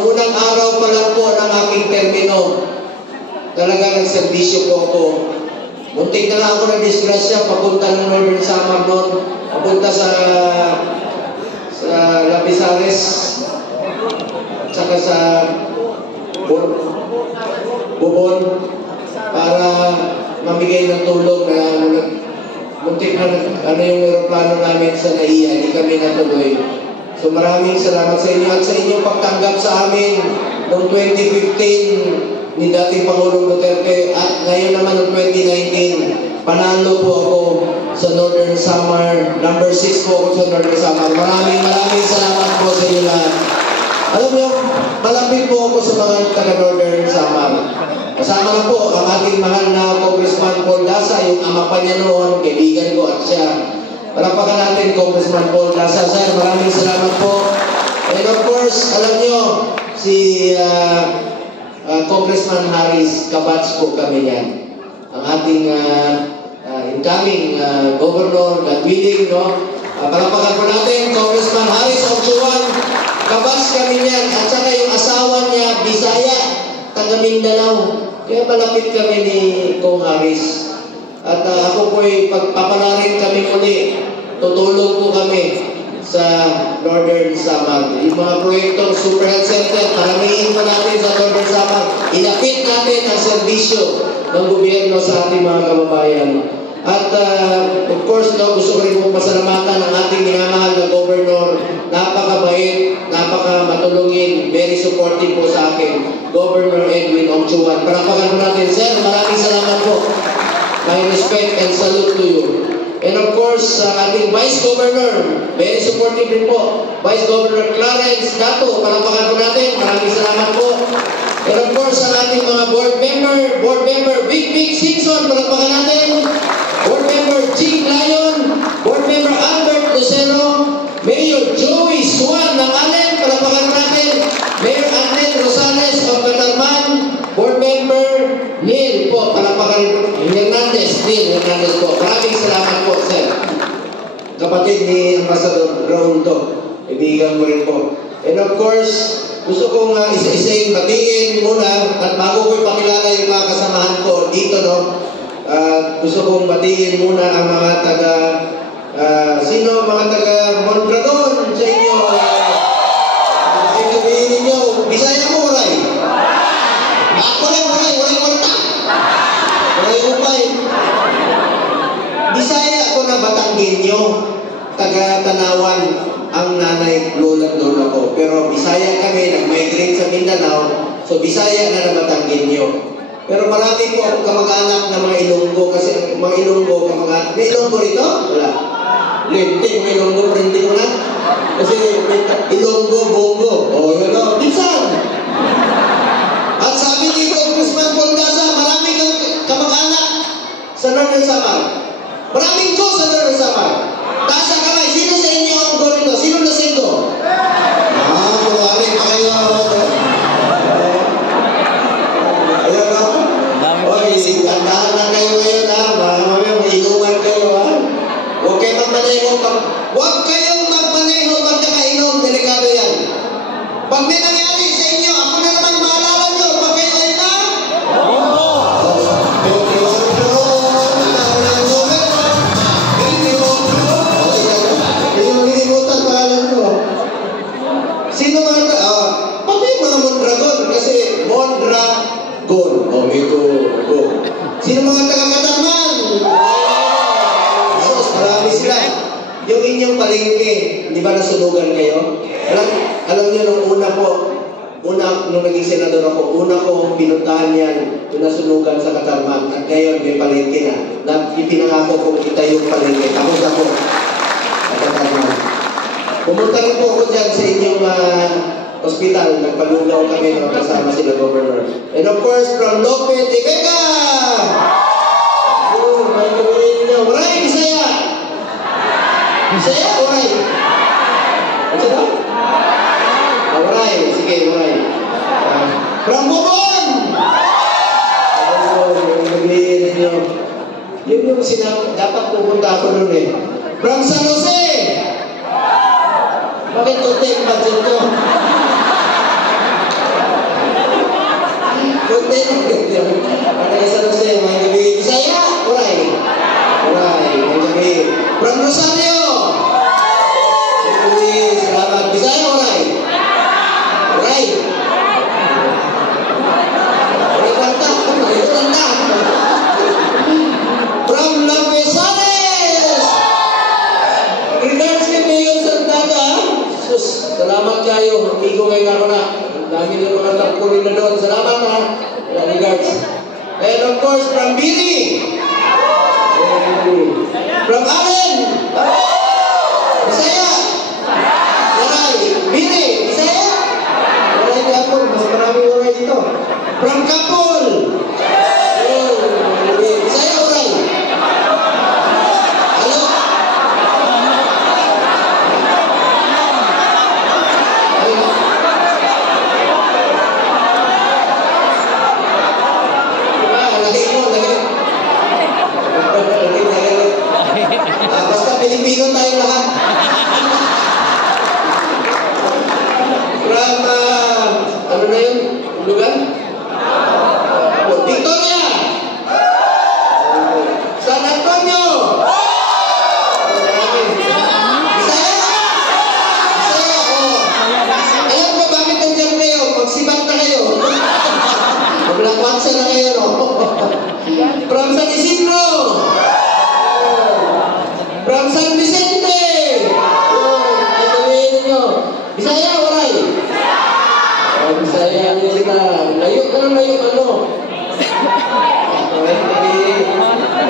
Unang araw pa lang po ng aking termino, talaga nagserbisyo po ako. Muntik na lang ako na disgrasya, papunta ng Northern Samar noon, papunta sa Lapisares, saka sa Bubon, para mamigay ng tulong na muntik na yung aeroplano namin sa NAIA, hindi kami natuloy. So maraming salamat sa inyo at sa inyong pagtanggap sa amin noong 2015 ni dating Pangulong Duterte at ngayon naman noong 2019, panalo po ako sa Northern Samar. Number 6 po ako sa Northern Samar. Maraming salamat po sa inyo lahat. Alam niyo, malapit po ako sa mga taga-Northern Samar. Kasama na po ang ating mahal na Congressman Paul Daza, yung ama pa niya noon, kaibigan ko at siya. Palapakan natin Congressman Paul Daza. Sir, maraming salamat po. And of course, alam niyo, si Congressman Harris, kabats po kami yan. Ang ating incoming governor, God willing, no? Palapakan po natin, Congressman Harris Ochoan, kabats kami yan. At saka yung asawa niya, Bisaya, taga Mindanao. Kaya malapit kami ni Kong Harris. At ako po'y pagpapalarin kami muli, tutulong po kami sa Northern Samar. Yung mga proyektong Super Health Center, paramihin pa natin sa Northern Samar. Ilapit natin ang serbisyo ng gobyerno sa ating mga kababayan. At of course, no, gusto ko rin pong pasalamatan ang ating minamahal na governor. Napakabait, napakamatulungin, very supportive po sa akin, Governor Edwin Ochoan. Palapakan po natin, sir, maraming salamat po. My respect and salute to you. And of course, ating Vice Governor, very supportive rin po. Vice Governor Clarence Dato, palapakan po natin. Maraming salamat po. And of course, ang ating mga board member Vic Simpson, palapakan natin. Board member Jing Layon, board member Albert Lucero, Mayor Joey Swan ng Allen, palapakan po natin. Mayor Arnel Rosales of Catarman, board member Neil po, palapakan Hernandez po. Maraming salamat po, sir. Kapatid ni Ambassador Raul to, ibigan mo rin po. And of course, gusto kong isa-isayin batiin muna at bago ko ipakilala yung mga kasamahan ko dito, no? Gusto kong batiin muna ang mga taga sino mga taga Mondragon sa inyo. Sabihin ninyo, Bisaya mo, Waray. Ako rin, Waray kwarta. Waray upay. Bisaya ako na Batanggenyo, taga Tanawan ang nanay, lola ko. Pero Bisaya kami, nag-migrate sa Mindanao, so Bisaya na Batanggenyo. Pero marami po akong kamag-anak na mga Ilonggo, kasi mga Ilonggo kamag-anak. May Ilonggo rito? Wala. Linting, may Ilonggo, pero hindi ko na. Kasi may Ilonggo, Bongo. O, yun o, pinsan! At sabi ni Congressman Paul Daza, maraming kamag-anak sa Northern Samar. Maraming ko sa Northern Samar. Taas ang kamay, sino sa inyo ang go nito? Sino na singgo? Mawari pa kayo. Ayan o. Oy, tandahan na kayo ngayon ha. Mamaya, mainuman kayo ha. Huwag kayong magmaneho. Huwag kayong magmaneho pagkakainom. Delikado yan. Pag may nangyari sa inyo, ako na naman maalala nyo. Pag kayo ay na? Sino mga pati mga Mondragon kasi Mondragon. O, ito. Sino mga taga-Katarman? Sos, marami sila. Yung inyong palengke, di ba nasunugan kayo? Alam niyo, nung naging senador ako, una kong pinuntahan yan, yung nasunugan sa Katarman. At ngayon, may palengke na ipinangako kong itayong palengke. Tapos ako, sa Katarman. Pumunta rin po ako dyan sa inyong hospital. Nagpalugaw kami kasama sila governor. And of course, from Lope de Vega! Waray, Bisaya! Bisaya, Waray! Ano ba? Waray, sige, Waray. From Bubon! Yun yung dapat pupunta ako nun eh. From San Jose! Bakit konti yung budget ko? malunggay na ako na. Ang dami ng mga tarpaulin na doon. Salamat ha. Regards. And of course, from Bini. From Allen. Bisaya. Waray. Bini. Bisaya. Waray di ako. Mas maraming waray dito. From Kapol. Bisaya waray. Hello? Basta Pilipino tayo lahat. From, ano na yun? Lugan? Victoria! San Antonio! Bisaya! Bisaya ako. Alam ko bakit nandiyan kayo? Magsibat na kayo. Maglakwatsa na kayo, no? From San Isidro! From San Vicente! Ay sabihin ninyo, Bisaya, waray! Bisaya, ano sila? Layo ka ng layo, ano?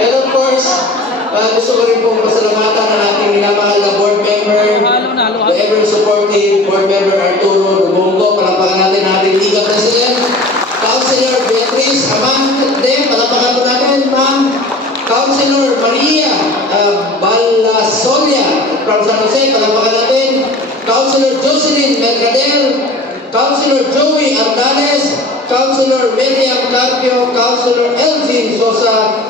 And of course, gusto ko rin pong pasalamatan ang ating minamahal na board member, the ever-supportive board member Arturo Dubongo. Palapakan natin ang ating Liga President. Councilor Beatriz Amante, palapakan po natin, ma'am. Councilor Maria Balasolia from San Jose, palapakan natin. Councilor Jocelyn Mercader, Councilor Joey Ardales, Councilor Miriam Carpio, Councilor Elvin Sosa,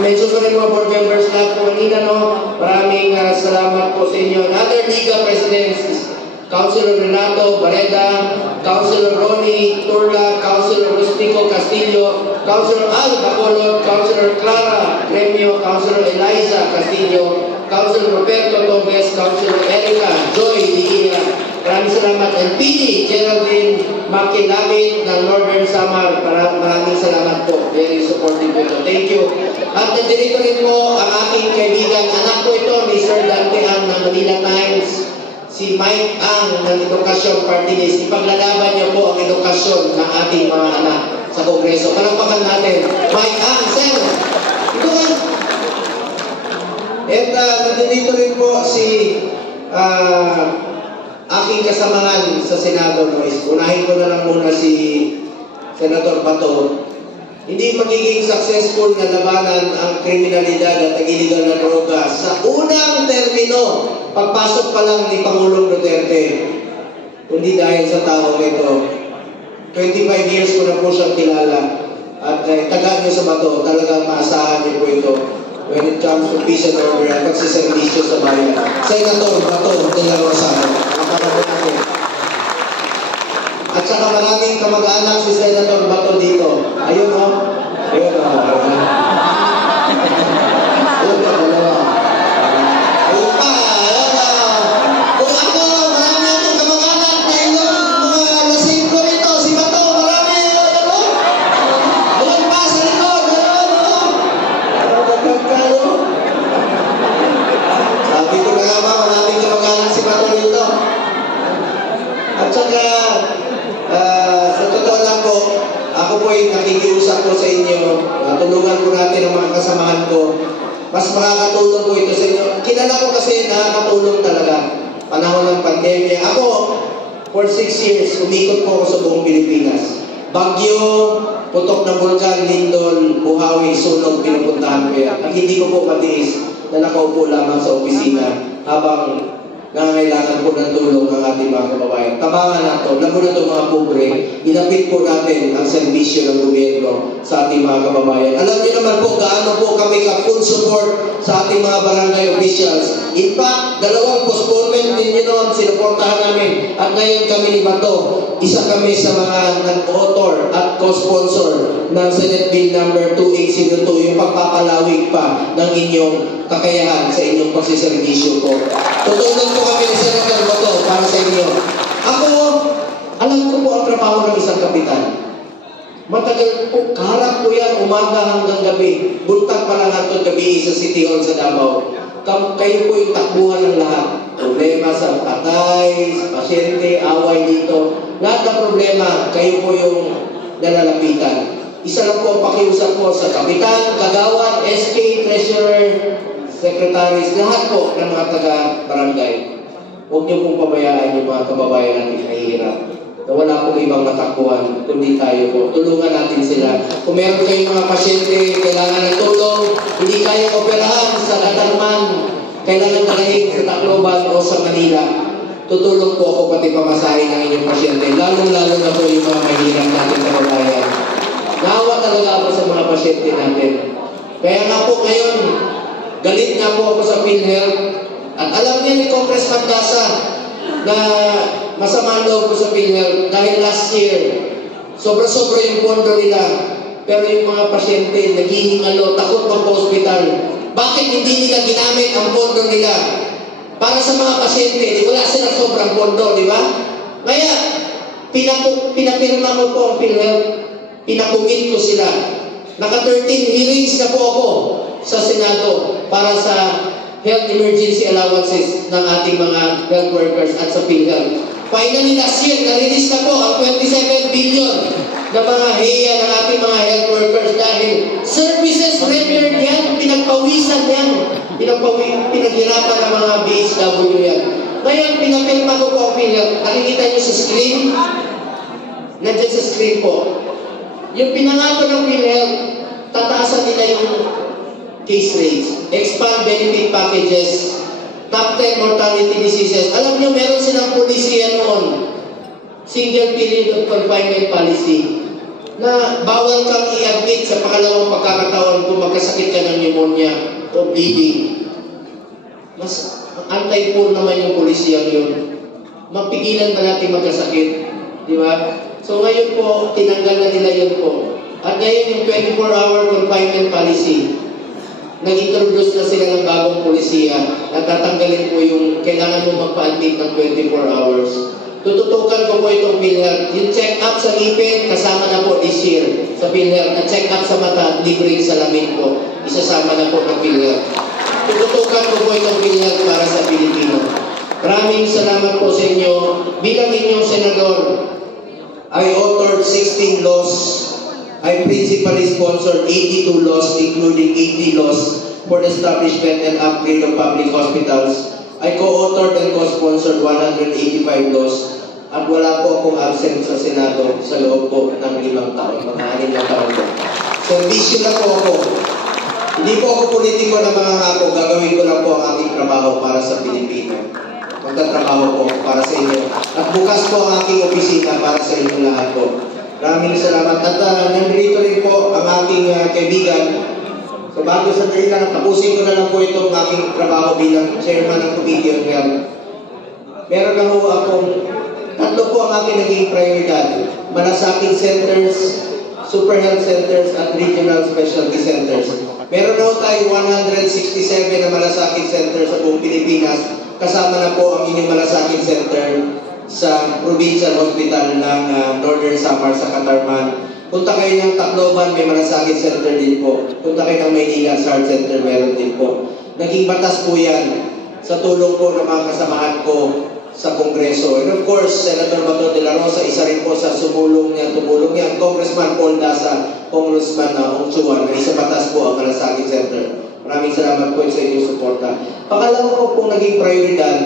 mention ko rin mga board members lahat po kanina, no? Maraming salamat po sa inyo. Other Liga Presidents, Councilor Renato Barreda, Councilor Ronnie Turla, Councilor Rustico Castillo, Councilor Al Bacolod, Councilor Clara Gremio, Councilor Eliza Castillo, Councilor Roberto Torres, Councilor Erica Joy Ligia. Maraming salamat. And PD Geraldine Makilabit ng Northern Samar. Maraming salamat po. Very supportive po ito. Thank you. At nandito rin po ang aking kaibigan. Anak ko ito, Mr. Dante Ang ng Manila Times. Si Mike Ang ng Edukasyon Party List. Ipaglalaban niyo po ang edukasyon ng ating mga anak sa Kongreso. Palampakan natin. Mike Ang, sir. Ito ka. At nandito rin po si aking kasamahan sa Senado, Nois. Unahin ko na lang muna si Senator Bato. Hindi magiging successful na labanan ang kriminalidad at ang illegal na droga sa unang termino, pagpasok pa lang ni Pangulong Duterte. Kundi dahil sa tao ito. 25 years ko na po siyang kilala. At taga niyo sa Bato, talagang maasahan niyo po ito. When it comes to peace and order at pagsiservisyo sa bayan. Senator Bato de la Rosa. At saka maraming kamag-anak si Senator Bato dito. Ayun o. Ayun o. Ayun o. Ayun pa. Kung ako, marami akong kamag-anak na yung mga lasing ko rito. Si Bato, marami. Ayun o. Ayun pa sa likod. Ayun o. Sabi ko na nga ba, maraming kamag-anak si Bato dito. At saka, sa totoo lang po, ako po ay nakikiusap po sa inyo. Tulungan po natin ang mga kasamahan ko. Mas makakatulong po ito sa inyo. Kilala ko kasi nakakatulong talaga. Panahon ng pandemya. Ako, for 6 years, umikot po ako sa buong Pilipinas. Bagyo, putok ng bulkan, Lindol, Buhawi, Sunog, pinupuntahan ko yan. At hindi ko po matiis na nakaupo lamang sa opisina habang nangangailangan po ng tulong ng ating mga kababayan. Tabangan nato, lalo na itong mga pobre, inapit po natin ang serbisyo ng gobyerno sa ating mga kababayan. Alam niyo naman po gaano po kami ka-full support sa ating mga barangay officials. In fact, 2 postponement din yun noon, sinuportahan namin. At ngayon kami ni Bato, isa kami sa mga nag-author at co-sponsor ng Senate Bill number 2802, yung pagpapalawig pa ng inyong kakayahan sa inyong pagsiservisyo po. Tutulong po kami ni Senator Bato para sa inyo. Ako, alam ko po ang trabaho ng isang kapitan. Matagal po, karap po yan, umaga hanggang gabi. Buntag pa lang hanggang gabi sa City Hall sa Davao. Kayo po yung takbuhan ng lahat. problema sa patay, sa pasyente, away dito. Lahat ng problema, kayo po yung nalalapitan. Isa lang po ang pakiusap po sa kapitan, kagawad, SK, treasurer, secretaries, lahat po ng mga taga-barangay. Huwag niyo pong pabayaan yung mga kababayan natin nahihirap. Na wala pong ibang matakbuhan, kundi tayo po. Tulungan natin sila. Kung meron kayong mga pasyente, kailangan ng tulong, hindi kayang operahan sa Katarman, kailangan talahin sa Tacloban o sa Manila. Tutulong po ako pati pamasahin ng inyong pasyente. Lalo-lalo na po yung mga mahirap natin sa kababayan. Naawa talaga ako sa mga pasyente natin. Kaya nga po ngayon, galit nga po ako sa PhilHealth. At alam niya ni Congressman Daza na masama ang loob ko sa PhilHealth dahil last year, sobra-sobra yung pondo nila. Pero yung mga pasyente, naghihingalo, takot magpa-hospital. Bakit hindi nila ginamit ang pondo nila? Para sa mga pasyente, wala silang sobrang pondo, di ba? Kaya, pinapirma ko po ang PhilHealth. Pinakumit ko sila. Naka-13 hearings na po ako sa Senado para sa health emergency allowances ng ating mga health workers at sa PhilHealth. Finally, last year, na-release na po ang 27 billion na mga HEA ng ating mga health workers dahil services rendered yan, pinagpawisan yan, pinaghirapan ng mga BHW yan. Ngayon, pinapirma ko po ang PhilHealth. Nakikita nyo sa screen? Nandiyan sa screen po. Yung pinangako ng PhilHealth, tataasan nila yung case rates, expand benefit packages, top 10 mortality diseases. Alam nyo, meron silang polisiya noon, single period of confinement policy, na bawal kang i-admit sa pangalawang pagkakataon kung magkasakit ka ng pneumonia o bleeding. Mas anti-poor naman yung polisiya yun. Mapigilan ba natin magkasakit? Di ba? So ngayon po, tinanggal na nila yun po. At ngayon yung 24-hour confinement policy, nag-introduce na sila ng bagong polisiya na tatanggalin po yung kailangan mo magpa-admit ng 24 hours. Tututukan ko po itong PhilHealth. Yung check-up sa ngipin, kasama na po this year sa PhilHealth. At check-up sa mata, libreng salamin po. Isasama na po ng PhilHealth. Tututukan ko po itong PhilHealth para sa Pilipino. Maraming salamat po sa inyo. Bilang inyong senador, I authored 16 laws. I principally sponsored 82 laws, including 80 laws for the establishment and upgrade of public hospitals. I co-authored and co-sponsored 185 laws at wala po akong absent sa Senado sa loob po ng 5 taon, mga 6 na taon po. Servisyo na po ako. Hindi po ako politiko na mga ako, gagawin ko lang po ang aking trabaho para sa Pilipino. Magtatrabaho po para sa inyo. At bukas po ang aking opisina para sa inyo lahat po. Maraming salamat. At nandito rin po ang aking kaibigan. So bago sa lang, tapusin ko na lang po itong aking trabaho bilang chairman ng Committee on Health. Meron na po akong, 3 po ang aking naging prioridad. Malasakit centers, super health centers, at regional specialty centers. Meron na po tayo 167 na malasakit centers sa buong Pilipinas. Kasama na po ang inyong malasakit center sa Provincial Hospital ng Northern Samar sa Katarman. Punta kayo ng Tacloban, may malasakit center din po. Punta kayo ng Maynila, SAR Center, meron din po. Naging batas po yan sa tulong po ng mga kasamahan ko sa Kongreso. And of course, Senator Bato de la Rosa, isa rin po sa tumulong niya. Congressman Paul Daza, Congressman Ong Chuan, na isa batas po ang malasakit center. Maraming salamat po sa inyong suporta. Pangalawa ko pong naging prioridad,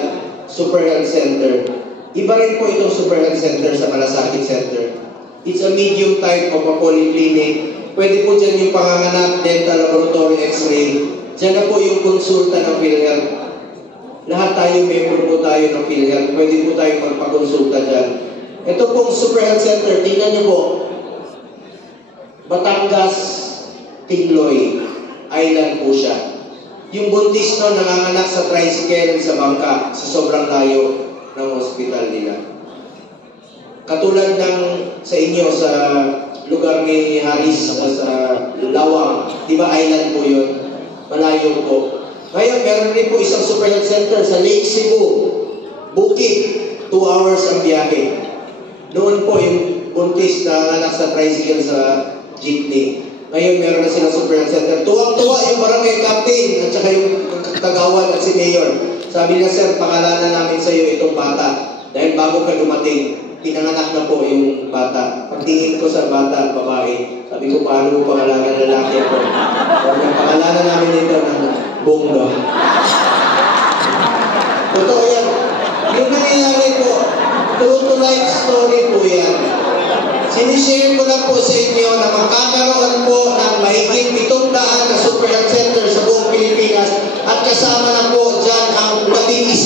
Super Health Center. Iba rin po itong Super Health Center sa Malasakit Center. It's a medium type of a polyclinic. Pwede po dyan yung panganganak, dental, laboratory, x-ray. Dyan na po yung konsulta ng PhilHealth. Lahat tayo, member po tayo ng PhilHealth. Pwede po tayo magpakonsulta dyan. Ito pong Super Health Center, tingnan niyo po. Batangas, Tigloy Island po siya. Yung buntis no, nanganganak sa tricycle sa bangka, sa sobrang layo ng hospital nila. Katulad ng sa inyo, sa lugar ni Haris, sa Lawang, di ba island po yun? Malayo po. Ngayon, meron rin po isang super health center sa Lake Cebu, Bukid, 2 hours ang biyahe. Noon po yung buntis na anak sa tricycle sa jeepney. Ngayon, meron na silang super health center. Tuwang-tuwa yung barangay captain at saka yung kagawad at si mayor. Sabi niya, sir, pangalanan namin sa iyo itong bata. Dahil bago ka dumating, pinanganak na po yung bata. Pagtingin ko sa bata, babae, sabi ko, paano mo pangalanan lalaki ako? Sabi niya, pangalanan namin ito ng Bongo. Totoo yan. Yung nangyayari po, true to life story po yan. Sinishare ko lang po sa inyo na magkakaroon po ng mahigit 700 na super health center sa buong Pilipinas at kasama na po dyan ang 11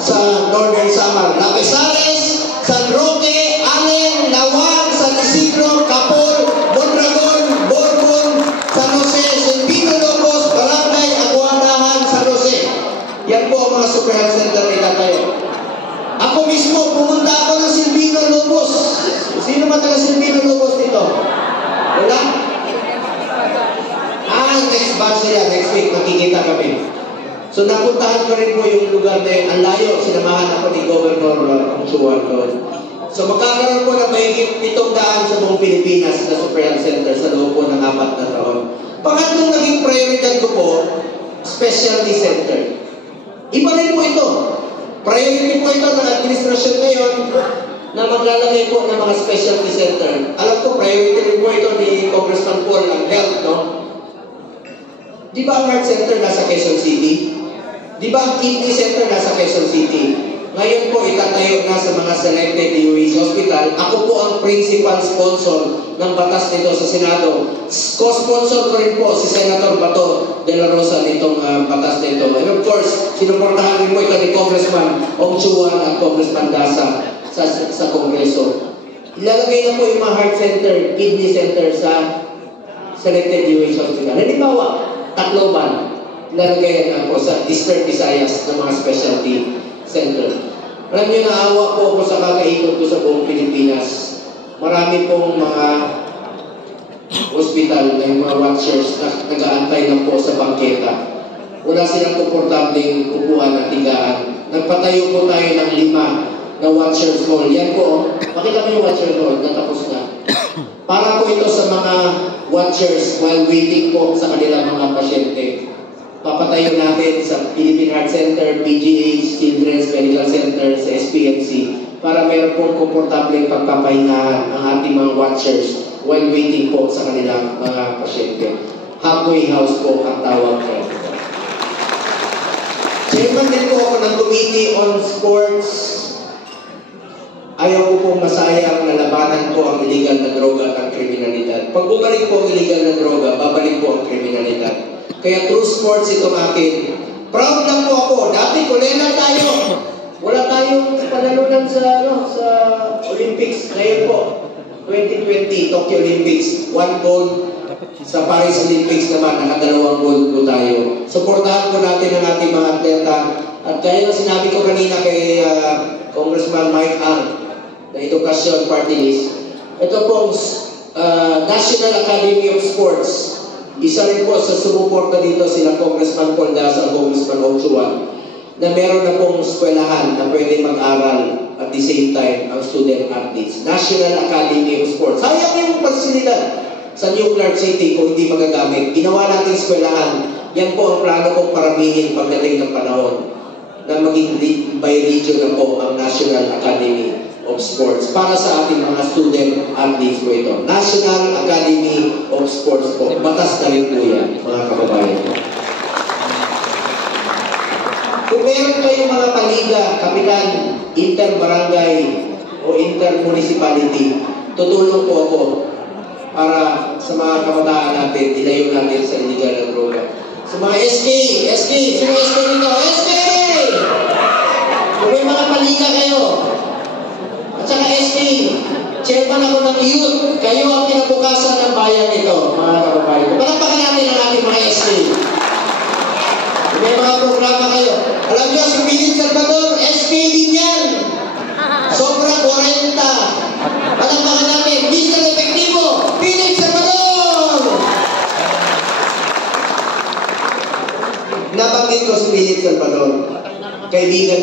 sa Northern Samar. Lapezares, San Roque, Allen, Lawang, San Isidro, Capol, Mondragon, Borbon, San Jose, Silvino Lobos, Barangay, Aguadahan, San Jose. Yan po ang mga super health center na itatayo. Ako mismo, pumunta ako ng Silvino Lobos. Sino ba taga Silvino Lobos dito? Wala? Next batch nila, next week, makikita kami. So napuntahan ko rin po yung lugar na yun. Ang layo, sinamahan ako ni Governor Ongsuan doon. So magkakaroon po ng mahigit 700 sa buong Pilipinas na super health center sa loob po ng 4 na taon. Pangatlong naging prioridad ko po, specialty center. Iba rin po ito. Priority po ito ng administrasyon ngayon na maglalagay po ng mga specialty center. Alam ko, priority rin po ito ni Congressman Paul ang health, no? Di ba ang heart center nasa Quezon City? Di ba ang kidney center nasa Quezon City? Ngayon po, itatayo na sa mga selected DOH hospital. Ako po ang principal sponsor ng batas nito sa Senado. Co-sponsor ko rin po si Senator Bato de la Rosa nitong batas nito. And of course, sinuportahan rin po ito ni Congressman Ongsuan at Congressman Dasa sa Kongreso. Ilalagay na po yung mga heart center, kidney center sa selected DOH hospital. Halimbawa, Tacloban, ilalagay na po sa Eastern Visayas ng mga specialty center. Alam niyo, naawa po ako sa kakaikot ko sa buong Pilipinas. Marami pong mga hospital na yung mga watchers na nag-aantay lang po sa bangketa. Wala silang komportableng upuan at tigaan. Nagpatayo po tayo ng 5 na watchers hall. Yan po, makita mo yung watchers hall, natapos na. Para po ito sa mga watchers while waiting po sa kanilang mga pasyente. Papatayo natin sa Philippine Heart Center, PGH, Children's Medical Center, sa SPMC, para meron pong komportableng pagpapahingahan ang ating mga watchers while waiting po sa kanilang mga pasyente. Halfway house po ang tawag ko. Chairman din po ako ng Committee on Sports. Ayaw ko pong masayang na labanan po ang illegal na droga at ang kriminalidad. Pag bumalik po ang illegal na droga, babalik po ang kriminalidad. Kaya through sports itong akin. Proud lang po ako. Dati kulela tayo. Wala tayong panalunan sa Olympics. Ngayon po, 2020 Tokyo Olympics, 1 gold. Sa Paris Olympics naman, nakadalawang gold po tayo. Suportahan po natin ang ating mga atleta. At kaya na sinabi ko kanina kay Congressman Mike Ang na Edukasyon Party List. Ito po National Academy of Sports. Isa rin po sa sumuporta dito sila Congressman Paul Dasa at Congressman Ongsuan na meron na pong eskwelahan na pwede mag-aral at the same time ang student athletes. National Academy of Sports. Sayang yung pasilidad sa New Clark City kung hindi magagamit. Ginawa natin eskwelahan. Yan po ang plano kong paramihin pagdating ng panahon na maging by region na po ang National Academy of Sports para sa ating mga student athletes po ito. National Academy of Sports po. Batas na rin po yan, mga kababayan. Kung meron kayong mga paliga, kapitan, inter-barangay o inter-municipality, tutulong po ako para sa mga kabataan natin, ilayo natin sa illegal na droga. Sa mga SK, sino SK dito? SK! Kung may mga paliga kayo, at saka SK, chairman ako ng youth, kayo ang kinabukasan ng bayan ito, mga kababayan. Palakpakan natin ang ating mga SK. May mga programa kayo. Alam nyo, si Philip Salvador, SK din yan. Sobra 40. Palakpakan natin, Mr. Efectivo, Philip Salvador! Nabanggit ko si Philip Salvador. Kaibigan